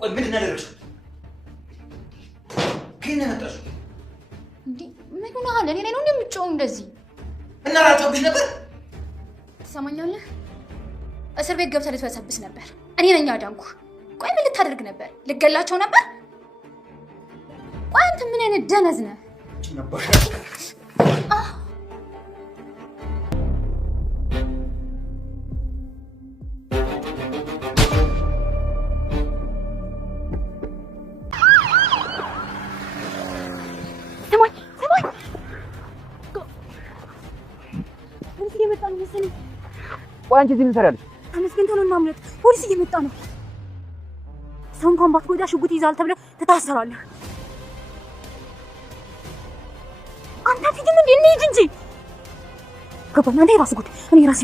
ቆይ ምንድን ነው ያደረግሽው? ከእኔ መጣሽ እንዴ? ምን ሆነሃል? እኔ ላይ ነው እንደምትጮው እንደዚህ? እና ራጮብሽ ነበር? ትሰማኛለህ? እስር ቤት ገብተህ ልትበሰብስ ነበር። እኔ ነኝ አዳንኩ። ቆይ ምን ልታደርግ ነበር? ልገላቸው ነበር? ቆይ አንተ ምን አይነት ደነዝ ነህ? ቆይ አንቺ እዚህ ምን ትሰሪያለሽ? ተመስገን ቶሎ እናምልጥ፣ ፖሊስ እየመጣ ነው። ሰው እንኳን ባትጎዳ ሽጉጥ ይዛል ተብለህ ትታሰራለህ። አንተ ትግል እንዴ? እንሂድ እንጂ ገባና አንተ የራስህ ጉዳይ፣ እኔ ራሴ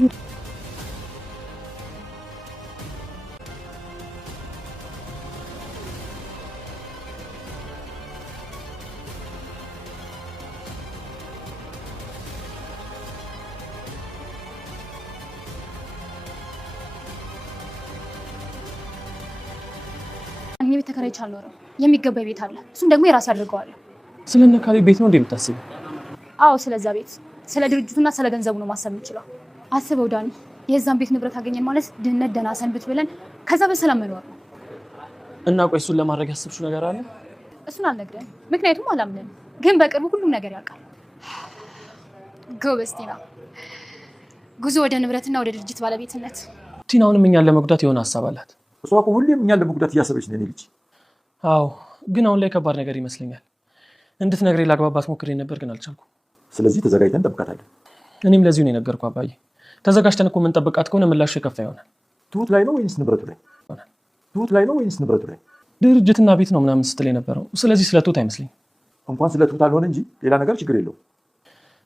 ቤት ተከራይቼ አልኖርም። የሚገባ ቤት አለ፣ እሱም ደግሞ የራሴ አድርገዋለሁ። ስለነ ካሌብ ቤት ነው እንደምታስበው? አዎ፣ ስለዛ ቤት፣ ስለ ድርጅቱና ስለ ገንዘቡ ነው ማሰብ የምችለው። አስበው ዳኒ፣ የዛን ቤት ንብረት አገኘን ማለት ድህነት ደህና ሰንብት ብለን ከዛ በሰላም መኖር ነው። እና ቆይ እሱን ለማድረግ ያሰብሽው ነገር አለ? እሱን አልነግርህም፣ ምክንያቱም አላምንም። ግን በቅርቡ ሁሉም ነገር ያልቃል። ጎበዝ ቲና፣ ጉዞ ወደ ንብረትና ወደ ድርጅት ባለቤትነት። ቲናውንም እኛን ለመጉዳት የሆነ ሀሳብ አላት። እሷ እኮ ሁሌም እኛን ለመጉዳት እያሰበች ነው። እኔ ልጅ አዎ፣ ግን አሁን ላይ ከባድ ነገር ይመስለኛል። እንድትነግረኝ ላግባባት ሞክሬ ነበር ግን አልቻልኩም። ስለዚህ ተዘጋጅተን እንጠብቃታለን። እኔም ለዚሁ ነው የነገርኩህ አባዬ። ተዘጋጅተን እኮ የምንጠብቃት ከሆነ ምላሹ የከፋ ይሆናል። ትሁት ላይ ነው ወይንስ ንብረቱ ላይ? ትሁት ላይ ነው ወይንስ ንብረቱ ላይ? ድርጅትና ቤት ነው ምናምን ስትል የነበረው። ስለዚህ ስለ ትሁት አይመስለኝም። እንኳን ስለ ትሁት አልሆነ እንጂ ሌላ ነገር ችግር የለውም።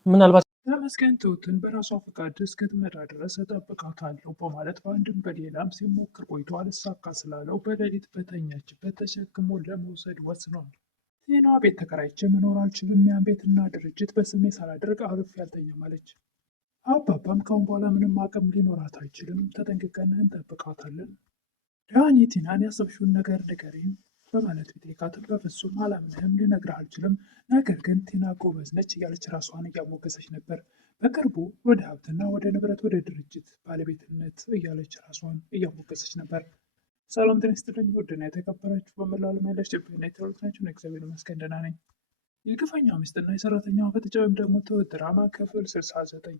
ምናልባት ተመስገን ትሁትን በራሷ ፈቃድ እስክትመጣ ድረስ እጠብቃታለሁ በማለት በአንድም በሌላም ሲሞክር ቆይቶ አልሳካ ስላለው በሌሊት በተኛችበት ተሸክሞ ለመውሰድ ወስኗል። ቲና ቤት ተከራይቼ መኖር አልችልም፣ ያን ቤትና ድርጅት በስሜ ሳላደርግ አርፌ አልተኛም አለች። አባባም ካሁን በኋላ ምንም አቅም ሊኖራት አይችልም፣ ተጠንቅቀን እንጠብቃታለን። ዳኒ ቲናን ያሰብሽውን ነገር ንገሪኝ በማለት ቢጠይቃትም በፍጹም አላምንህም፣ ልነግርህ አልችልም፣ ነገር ግን ቲና ጎበዝ ነች እያለች ራሷን እያሞገሰች ነበር። በቅርቡ ወደ ሀብትና ወደ ንብረት ወደ ድርጅት ባለቤትነት እያለች ራሷን እያሞገሰች ነበር። ሰላም ጤና ይስጥልኝ ውድና የተከበራችሁ በመላው ዓለም ያላችሁ ኢትዮጵያውያን ኤርትራውያን ናችሁ። እግዚአብሔር ይመስገን ደህና ነኝ። የግፈኛ ሚስትና የሰራተኛ ፍጥጫ ወይም ደግሞ ትሁት ድራማ ክፍል 69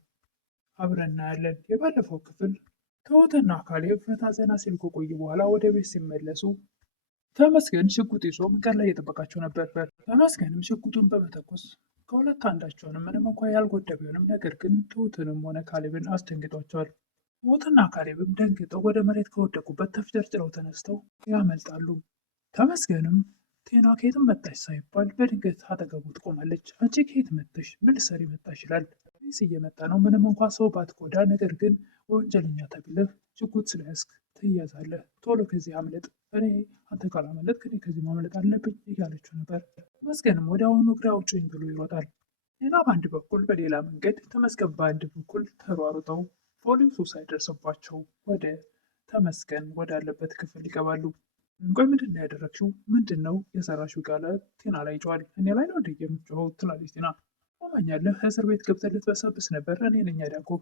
አብረን እናያለን። የባለፈው ክፍል ትሁትና ካሌብ ፈታ ዘና ሲሉ ከቆዩ በኋላ ወደ ቤት ሲመለሱ ተመስገን ሽጉጥ ይዞ መንገድ ላይ እየጠበቃቸው ነበር። ተመስገንም ሽጉጡን በመተኮስ ከሁለት አንዳቸውንም ምንም እንኳ ያልጎዳ ቢሆንም ነገር ግን ትሁትንም ሆነ ካሌብን አስደንግጧቸዋል። ትሁትና ካሌብም ደንግጠው ወደ መሬት ከወደቁበት ተፍጨርጭረው ተነስተው ያመልጣሉ። ተመስገንም ቴና ከየትም መጣች ሳይባል በድንገት አጠገቡ ትቆማለች። አንቺ ከየት መጥተሽ ምን ልትሰሪ መጣሽ ይላል። ፖሊስ እየመጣ ነው፣ ምንም እንኳ ሰው ባትጎዳ ነገር ግን ወንጀለኛ ተብለህ ሽጉጥ ስለያዝክ ትያዛለህ፣ ቶሎ ከዚህ አምልጥ፣ እኔ አንተ ካላመለጥክ እኔ ከዚህ ማምለጥ አለብኝ እያለችው ነበር። ተመስገንም ወደ አሁኑ እግሬ አውጭኝ ብሎ ይሮጣል። ሌላ በአንድ በኩል በሌላ መንገድ ተመስገን በአንድ በኩል ተሯሩጠው ፖሊሱ ሳይደርስባቸው ወደ ተመስገን ወዳለበት ክፍል ይገባሉ። ቆይ ምንድን ነው ያደረግሽው? ምንድን ነው የሰራሽው? ጋለ ቲና ላይ ጮኋል። እኔ ላይ ነው እንደ የምትጮኸው ትላለች ቲና። ታማኛለህ፣ እስር ቤት ገብተህ ልትበሰብስ ነበር፣ እኔ ነኝ ያዳንኩህ።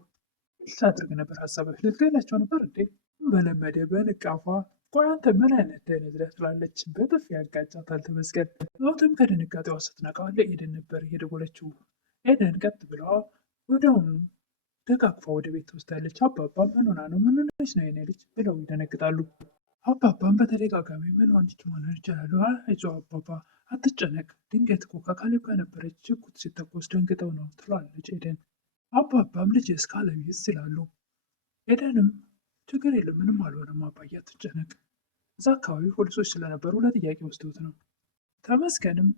ልታደርግ ነበር ሀሳብህ? ልትገላቸው ነበር እንዴ? በለመደ በንቃፏ ቆይ አንተ ምን አይነት ደነዝ ነህ ትላለች። በጥፊ ያጋጫታል ተመስገን። ትሁትም ከድንጋጤዋ ስትነቃ ለኤደን ነበር የደወለችው። ኤደን ቀጥ ብላ ወዲያውኑ ደጋግፋ ወደ ቤት ትወስዳለች። አባባም ምን ሆና ነው? ምን ሆነች ነው የኔ ልጅ ብለው ይደነግጣሉ። አባባም በተደጋጋሚ ምን ሆነች መሆን ይችላሉ። አይዞህ አባባ አትጨነቅ፣ ድንገት እኮ ከካሌብ ጋር ነበረች፣ ሽጉጥ ሲተኮስ ደንግጠው ነው ትላለች ኤደን። አባባም ልጅ እስካለቢስ ይላሉ። ኤደንም ችግር የለም ምንም አልሆነም አባዬ አትጨነቅ፣ እዛ አካባቢ ፖሊሶች ስለነበሩ ለጥያቄ ወስደውት ነው። ተመስገንም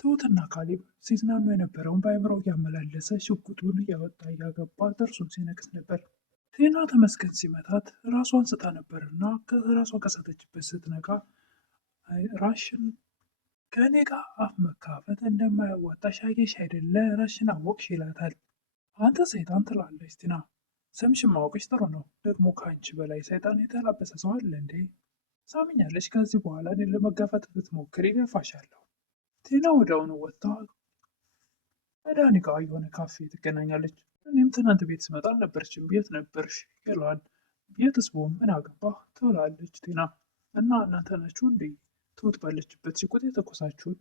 ትሁትና ካሌብ ሲዝናኑ የነበረውን በአእምሮው እያመላለሰ ሽጉጡን እያወጣ እያገባ ጥርሱን ሲነክስ ነበር። ቴና ተመስገን ሲመታት ራሷን ስታ ነበርና ከራሷ ከሳተችበት ስትነቃ ራሽን ከእኔ ጋር አፍ መካፈት እንደማያዋጣሽ አየሽ አይደለ? ራሽን አወቅሽ ይላታል። አንተ ሰይጣን ትላለች ቲና። ስምሽን ማወቅሽ ጥሩ ነው፣ ደግሞ ከአንቺ በላይ ሰይጣን የተላበሰ ሰው አለ እንዴ? ሳምኛለች። ከዚህ በኋላ እኔን ለመጋፈጥ ብትሞክሪ እደፋሻለሁ። ቲና ወዲያውኑ ወጥታ ከዳኒ ጋር የሆነ ካፌ ትገናኛለች። እኔም ትናንት ቤት ስመጣ አልነበረችም፣ የት ነበርሽ ይለዋል። የትስ ብሆን ምን አገባህ ትላለች ቲና። እና እናንተ ናችሁ እንዴ ትሁት ባለችበት ሽጉጥ የተኮሳችሁት?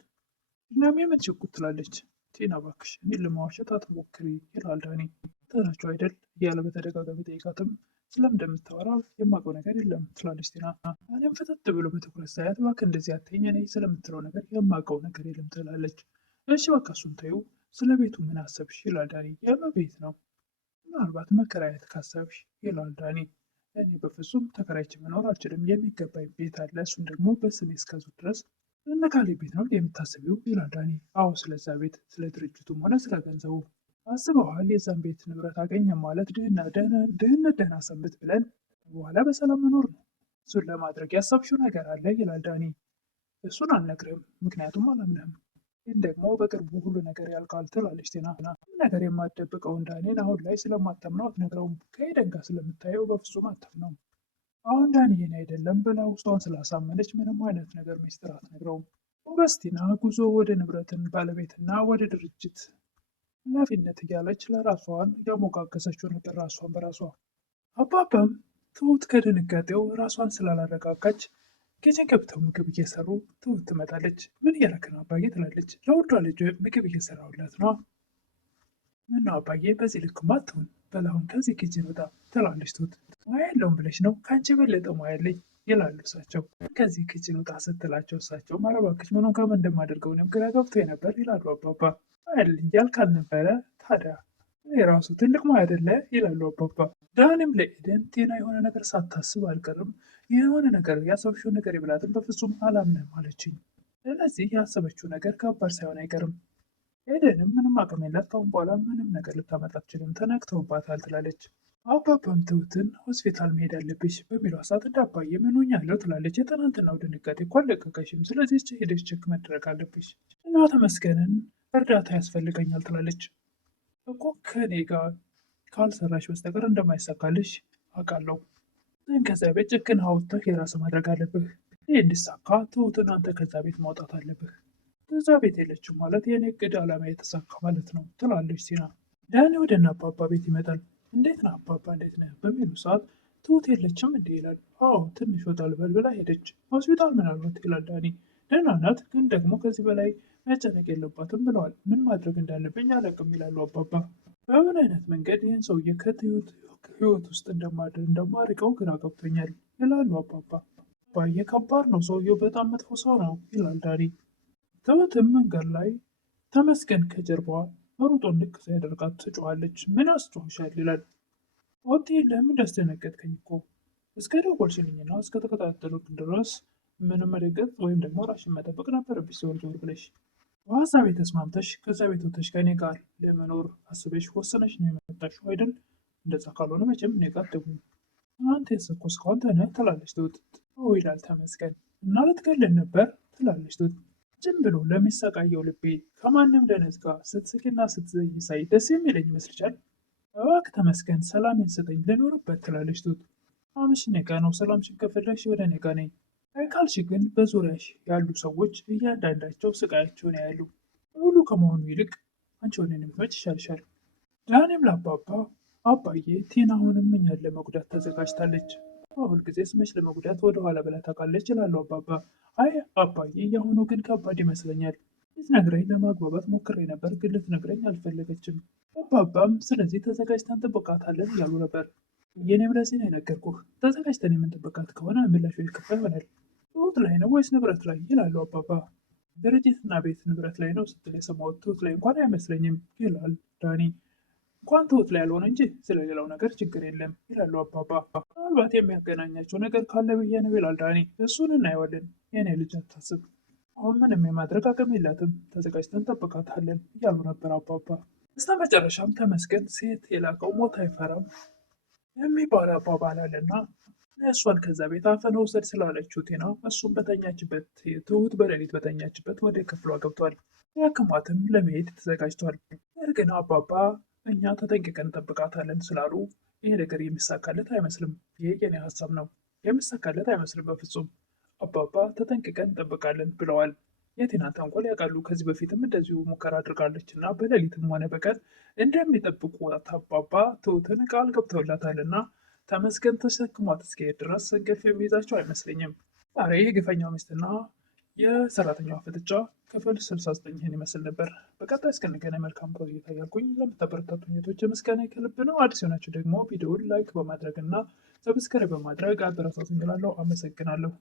እናም የምን ሽጉጥ ትላለች ቲና። እባክሽ እኔን ለማዋሸት አትሞክሪ ይላል ዳኒ። ተናችሁ አይደል እያለ በተደጋጋሚ ጠይቃትም ስለም እንደምታወራ የማውቀው ነገር የለም ትላለች ቲና። እኔም ፍጥጥ ብሎ በትኩረት ሳያት እባክህ እንደዚህ አትይኝ፣ እኔ ስለምትለው ነገር የማውቀው ነገር የለም ትላለች። እሺ በቃ እሱን ተይው፣ ስለ ቤቱ ምን አሰብሽ ይላል ዳኒ። የምን ቤት ነው? ምናልባት መከራየት ካሰብሽ ይላል ዳኒ። እኔ በፍጹም ተከራይቼ መኖር አልችልም፣ የሚገባኝ ቤት አለ፣ እሱን ደግሞ በስሜ እስከዙ ድረስ እነካሌ ቤት ነው የምታስቢው ይላል ዳኒ። አዎ ስለዛ ቤት፣ ስለ ድርጅቱም ሆነ ስለ ገንዘቡ አስበዋል? የዛን ቤት ንብረት አገኘ ማለት ድህነት ደህና ሰንብት ብለን በኋላ በሰላም መኖር ነው። እሱን ለማድረግ ያሰብሽው ነገር አለ ይላል ዳኒ። እሱን አልነግርህም፣ ምክንያቱም አላምንህም፣ ግን ደግሞ በቅርቡ ሁሉ ነገር ያልቃል ትላለች ቲና። ነገር የማትደብቀውን ዳኒን አሁን ላይ ስለማታምነው አትነግረውም። ከኤደን ጋር ስለምታየው በፍጹም አታምነውም። አሁን ዳኒ ይሄን አይደለም ብላ ውስጧን ስላሳመነች ምንም አይነት ነገር ሚስጥር አትነግረውም። ሞገስ ቲና ጉዞ ወደ ንብረትን ባለቤትና ወደ ድርጅት ኃላፊነት እያለች ለራሷን እያሞጋገሰችው ነበር ራሷን በራሷ። አባባም ትሁት ከድንጋጤው ራሷን ስላላረጋጋች ኪችን ገብተው ምግብ እየሰሩ ትሁት ትመጣለች። ምን እያደረክ ነው አባዬ ትላለች። ለወዷ ልጅ ምግብ እየሰራሁላት ነው። ምነው አባዬ በዚህ ልክማ አትሁን፣ በላሁን ከዚህ ኪችን ወጣ ትላለች ትሁት። ሙያ የለውም ብለሽ ነው? ከአንቺ የበለጠ ሙያ አለኝ ይላሉ እሳቸው። ከዚህ ኪችን ወጣ ስትላቸው እሳቸው ኧረ እባክሽ ምኑን ከምን እንደማደርገው እኔም ግራ ገብቶኝ ነበር ይላሉ አባባ። ሙያ ያልክ አልነበረ ታዲያ የራሱ ትልቅ ሙያ አይደለ ይላሉ አባባ። ዳኒም ለኤደን ቲና የሆነ ነገር ሳታስብ አልቀርም፣ የሆነ ነገር ያሰበችውን ነገር ይብላትን በፍጹም አላምንም አለችኝ። ስለዚህ ያሰበችው ነገር ከባድ ሳይሆን አይቀርም። ኤደንም ምንም አቅም የላት፣ ካሁን በኋላ ምንም ነገር ልታመጣ አትችልም፣ ተነክተውባታል ትላለች። አባባም ትሁትን ሆስፒታል መሄድ አለብሽ በሚለው ሰዓት እንደ አባዬ ምን ሆኛለሁ ትላለች። የትናንትናው ድንጋጤ እኮ አልለቀቀሽም፣ ስለዚህ ሄደሽ ቼክ መደረግ አለብሽ እና ተመስገንን እርዳታ ያስፈልገኛል ትላለች። እኮ ከኔ ጋር ካልሰራሽ በስተቀር እንደማይሳካልሽ አውቃለሁ፣ ግን ከዚያ ቤት ጭክን አውጥተህ የራስህ ማድረግ አለብህ። ይህ እንዲሳካ ትሁትን አንተ ከዛ ቤት ማውጣት አለብህ። እዛ ቤት የለችም ማለት የኔ እቅድ ዓላማ የተሳካ ማለት ነው ትላለች ቲና። ዳኒ ወደ እነ አባባ ቤት ይመጣል። እንዴት ነህ አባባ እንዴት ነህ በሚሉ ሰዓት ትሁት የለችም እንዴ ይላል። አዎ ትንሽ ወጣ ልበል ብላ ሄደች፣ ሆስፒታል ምናልባት ይላል ዳኒ። ደህና ናት፣ ግን ደግሞ ከዚህ በላይ መጨነቅ የለባትም ብለዋል። ምን ማድረግ እንዳለብኝ አላውቅም ይላሉ አባባ። በምን አይነት መንገድ ይህን ሰውዬ ከትሁት ህይወት ውስጥ እንደማርቀው ግራ ገብቶኛል ይላሉ አባባ። አባዬ ከባድ ነው፣ ሰውየው በጣም መጥፎ ሰው ነው ይላል ዳኒ። ትሁትም መንገድ ላይ ተመስገን ከጀርባዋ ሩጦ ንቅ ሲያደርጋት ትጮኻለች። ምን አስጮኸሻል ይላል። ወጤ ለምን እንዳስደነገጥከኝ እኮ እስከ ደወልሽልኝና እስከ ተከታተሉት ድረስ ምንም መደገፍ ወይም ደግሞ ራሽን መጠበቅ ነበረብሽ። ዞር ዞር ብለሽ በሀሳቤ ተስማምተሽ ከዛ ቤት ወጥተሽ ከእኔ ጋር ለመኖር አስበሽ ወሰነሽ ነው የመጣሽው አይደል? እንደዛ ካልሆነ መቼም እኔ ጋር ደግሞ አንተ የሰኮስከው አንተ ነህ ትላለች ትሁት። ይላል ተመስገን። እና ልትገለን ነበር ትላለች ትሁት። ዝም ብሎ ለሚሰቃየው ልቤ ከማንም ደነዝ ጋር ስትስቂና ስትዘይ ሳይ ደስ የሚለኝ ይመስልሻል? እባክህ ተመስገን ሰላሜን ስጠኝ ልኖርበት ትላለች ትሁት። አምሽ እኔ ጋ ነው፣ ሰላምሽን ከፈለግሽ ወደ እኔ ጋ ነኝ። ካልሽ ግን በዙሪያሽ ያሉ ሰዎች እያንዳንዳቸው ስቃያቸውን ያያሉ። ሁሉ ከመሆኑ ይልቅ አንቺ ሆነን የምትመጭ ይሻልሻል። ዳኒም ለአባባ አባዬ ቲና አሁንም እኛን ለመጉዳት ተዘጋጅታለች፣ ሁልጊዜ ስመች ለመጉዳት ወደኋላ ብላ ታውቃለች ይላሉ አባባ። አይ አባዬ የአሁኑ ግን ከባድ ይመስለኛል። ልትነግረኝ ለማግባባት ሞክሬ ነበር፣ ግን ልትነግረኝ አልፈለገችም። አባባም ስለዚህ ተዘጋጅተን ጥብቃታለን እያሉ ነበር። የኔም ለዚህ ነው የነገርኩህ፣ ተዘጋጅተን የምንጠብቃት ከሆነ ምላሹ የከፋ ይሆናል። ትሁት ላይ ነው ወይስ ንብረት ላይ ይላሉ አባባ። ድርጅትና ቤት ንብረት ላይ ነው ስትል የሰማሁት፣ ትሁት ላይ እንኳን አይመስለኝም ይላል ዳኒ። እንኳን ትሁት ላይ ያልሆነ እንጂ ስለሌላው ነገር ችግር የለም ይላሉ አባባ። ምናልባት የሚያገናኛቸው ነገር ካለ ብዬ ነው ይላል ዳኒ። እሱን እናየዋለን፣ የኔ ልጅ አታስብ፣ አሁን ምንም የማድረግ አቅም የላትም፣ ተዘጋጅተን ጠብቃታለን እያሉ ነበር አባባ። እስከ መጨረሻም ተመስገን ሴት የላከው ሞት አይፈራም የሚባል አባባል አለና እሷን ከዛ ቤት አፈነ ውሰድ ስላለችው ቲና እሱም በተኛችበት ትሁት በሌሊት በተኛችበት ወደ ክፍሏ ገብቷል። ያክማትም ለመሄድ ተዘጋጅቷል። ነገር ግን አባባ እኛ ተጠንቅቀን እንጠብቃታለን ስላሉ ይሄ ነገር የሚሳካለት አይመስልም። ይሄ የኔ ሀሳብ ነው፣ የሚሳካለት አይመስልም በፍጹም። አባባ ተጠንቅቀን እንጠብቃለን ብለዋል። የቲናን ተንኮል ያውቃሉ። ከዚህ በፊትም እንደዚሁ ሙከራ አድርጋለች እና በሌሊትም ሆነ በቀን እንደሚጠብቁት አባባ ትሁትን ቃል ገብተውላታልና ተመስገን ተሸክሟት እስኪሄድ ድረስ እንቅልፍ የሚይዛቸው አይመስለኝም። ዛሬ የግፈኛው ሚስትና የሰራተኛዋ ፍጥጫ ክፍል 69 ይህን ይመስል ነበር። በቀጣይ እስክንገናኝ መልካም ቆይታ እያልኩኝ ለምታበረታቱ እህቶቼ ምስጋና ከልብ ነው። አዲስ የሆናችሁ ደግሞ ቪዲዮውን ላይክ በማድረግ እና ሰብስክራይብ በማድረግ አበረታቱኝ እላለሁ። አመሰግናለሁ።